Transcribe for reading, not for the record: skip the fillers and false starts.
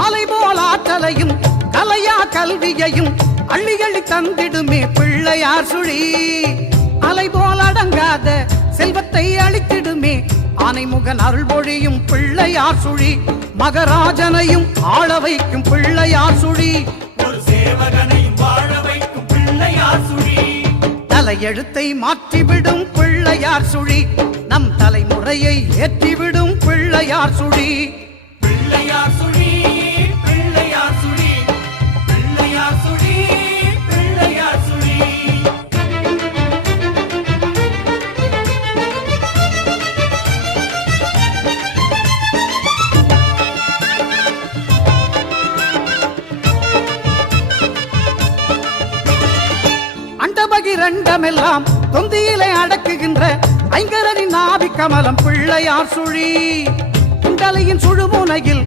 மலை போல் ஆற்றலையும் கலையா கல்வியையும் அள்ளி அள்ளி தந்திடுமே பிள்ளையார் சுழி. அலை போல் அடங்காத செல்வத்தை அளித்திடுமே ஆனைமுகன் அருள் பொழியும் பிள்ளையார் சுழி. மகராஜனையும் ஆள வைக்கும் பிள்ளையார் சுழி. ஒரு சேவகனையும் வாழ வைக்கும் பிள்ளையார் சுழி. தலையெழுத்தை மாற்றிவிடும் பிள்ளையார் சுழி. நம் தலைமுறையை ஏற்றிவிடும் பிள்ளையார் சுழி. பிள்ளையார் சுழி, பிள்ளையார் சுழி, பிள்ளையார் சுழி, பிள்ளையார் சுழி. அண்டபகிரண்டமெல்லாம் தொந்தியிலே அடக்குகின்ற ஐங்கரனின் நாவி கமலம் பிள்ளையார் சுழி. குண்டலையின் சுழுமுனையில்